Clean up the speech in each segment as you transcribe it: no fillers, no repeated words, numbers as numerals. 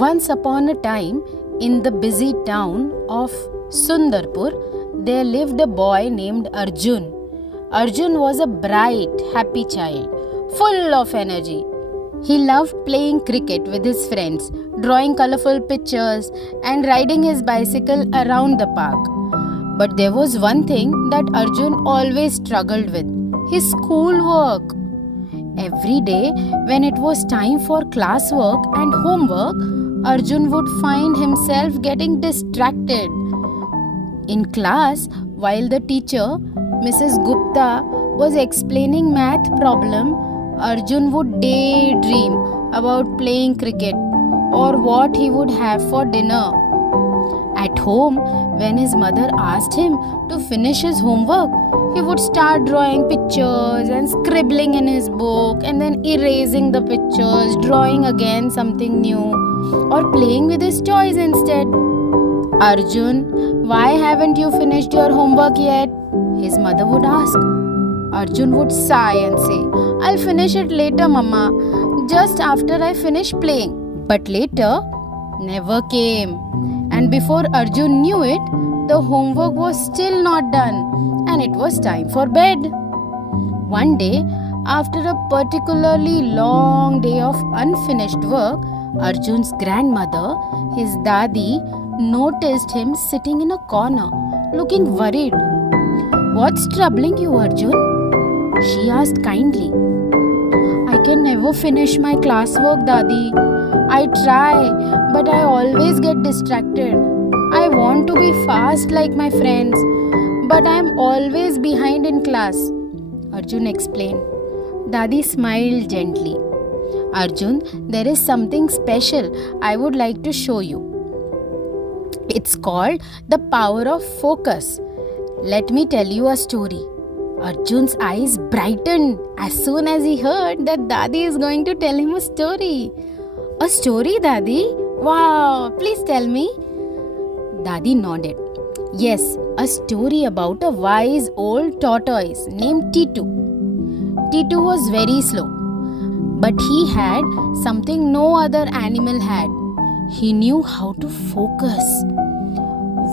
Once upon a time, in the busy town of Sundarpur, there lived a boy named Arjun. Arjun was a bright, happy child, full of energy. He loved playing cricket with his friends, drawing colorful pictures, and riding his bicycle around the park. But there was one thing that Arjun always struggled with: his schoolwork. Every day, when it was time for classwork and homework, Arjun would find himself getting distracted. In class, while the teacher, Mrs. Gupta, was explaining math problem, Arjun would daydream about playing cricket or what he would have for dinner. At home, when his mother asked him to finish his homework, he would start drawing pictures and scribbling in his book and then erasing the pictures, drawing again something new, or playing with his toys instead. Arjun, why haven't you finished your homework yet? His mother would ask. Arjun would sigh and say, I'll finish it later, Mama, just after I finish playing. But later never came. And before Arjun knew it, the homework was still not done and it was time for bed. One day, after a particularly long day of unfinished work, Arjun's grandmother, his Dadi, noticed him sitting in a corner, looking worried. What's troubling you, Arjun? She asked kindly. I can never finish my classwork, Dadi. I try, but I always get distracted. I want to be fast like my friends, but I am always behind in class, Arjun explained. Dadi smiled gently. Arjun, there is something special I would like to show you. It's called the power of focus. Let me tell you a story. Arjun's eyes brightened as soon as he heard that Dadi is going to tell him a story. A story, Dadi? Wow, please tell me. Dadi nodded. Yes, a story about a wise old tortoise named Titu. Titu was very slow, but he had something no other animal had. He knew how to focus.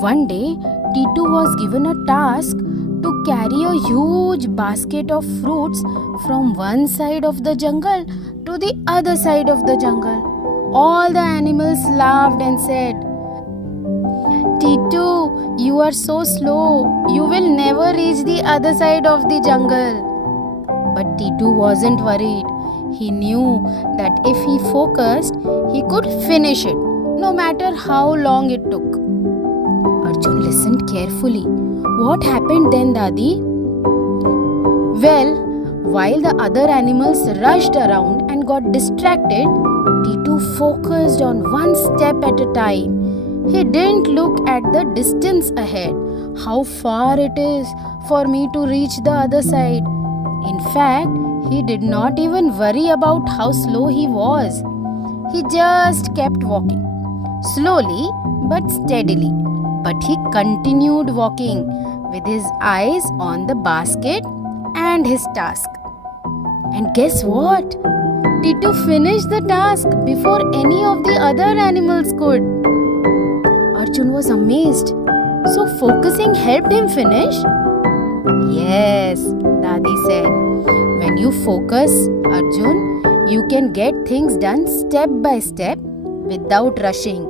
One day, Titu was given a task to carry a huge basket of fruits from one side of the jungle to the other side of the jungle. All the animals laughed and said, Titu, you are so slow. You will never reach the other side of the jungle. But Titu wasn't worried. He knew that if he focused, he could finish it, no matter how long it took. Arjun listened carefully. What happened then, Dadi? Well, while the other animals rushed around and got distracted, Titu focused on one step at a time. He didn't look at the distance ahead, how far it is for me to reach the other side. In fact, he did not even worry about how slow he was. He just kept walking, slowly but steadily. But he continued walking with his eyes on the basket and his task. And guess what? Titu finished the task before any of the other animals could. Arjun was amazed. So focusing helped him finish? Yes, Dadi said. When you focus, Arjun, you can get things done step by step without rushing.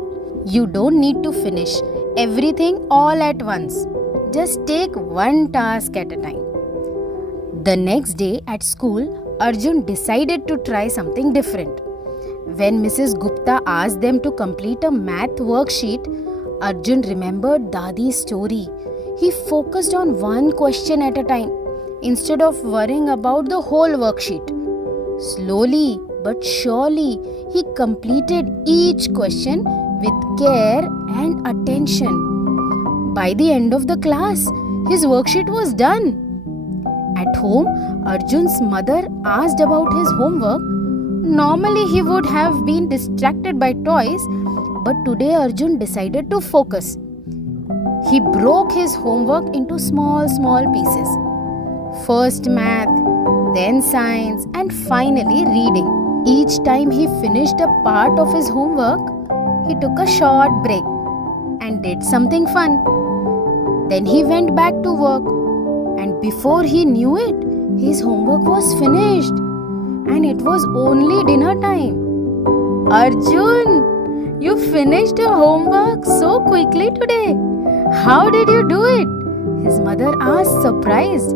You don't need to finish everything all at once. Just take one task at a time. The next day at school, Arjun decided to try something different. When Mrs. Gupta asked them to complete a math worksheet, Arjun remembered Dadi's story. He focused on one question at a time instead of worrying about the whole worksheet. Slowly but surely, he completed each question with care and attention. By the end of the class, his worksheet was done. At home, Arjun's mother asked about his homework. Normally, he would have been distracted by toys, but today Arjun decided to focus. He broke his homework into small pieces. First math, then science, and finally reading. Each time he finished a part of his homework, he took a short break and did something fun. Then he went back to work, and before he knew it, his homework was finished and it was only dinner time. Arjun, you finished your homework so quickly today. How did you do it? His mother asked, surprised.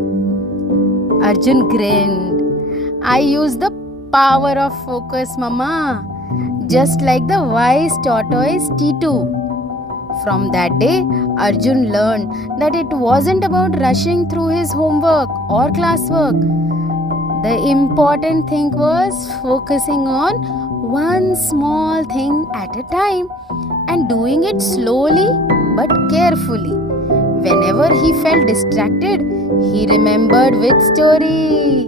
Arjun grinned. I used the power of focus, Mama, just like the wise tortoise T2. From that day, Arjun learned that it wasn't about rushing through his homework or classwork. The important thing was focusing on one small thing at a time and doing it slowly but carefully. Whenever he felt distracted, he remembered which story?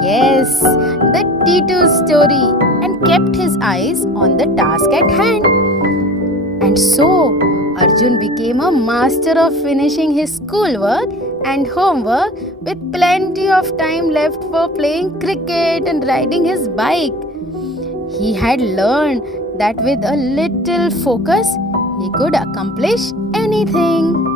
Yes, the T2 story, and kept his eyes on the task at hand. And so, Arjun became a master of finishing his schoolwork and homework with plenty of time left for playing cricket and riding his bike. He had learned that with a little focus, he could accomplish anything.